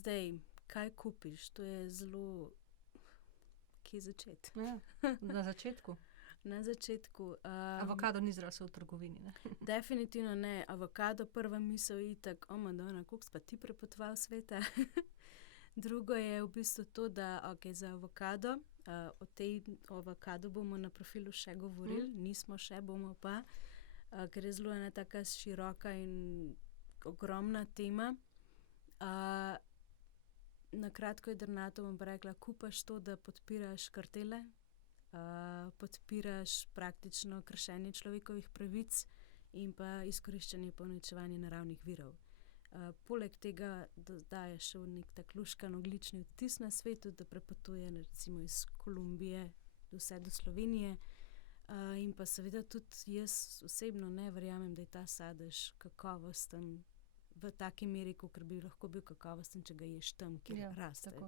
Zdaj, kaj kupiš? To je zelo, kje začeti? Ja, na začetku. Na začetku. Avokado ni zrasel v trgovini, ne? Definitivno ne. Avokado, prva misel je itak, Madonna, koliko si pa ti prepotoval sveta? Drugo je v bistvu to, da okej, za avokado, o tej avokadu bomo na profilu še govorili, nismo še, bomo pa, ker je zelo ena taka široka in ogromna tema. Na kratko jedrnato bom pa rekla, kupaš to, da podpiraš kartele, podpiraš praktično kršenje človekovih pravic in pa izkoriščanje pa uničevanje naravnih virov. Poleg tega daješ še neki tak luškan ogljični odtis na svetu, da prepotuje recimo iz Kolumbije vse do Slovenije. In pa seveda tudi jaz osebno ne verjamem, da je ta sadež kakovosten v taki meri, kakor bi lahko bil kakovosten, če ga ješ tam, kjer raste.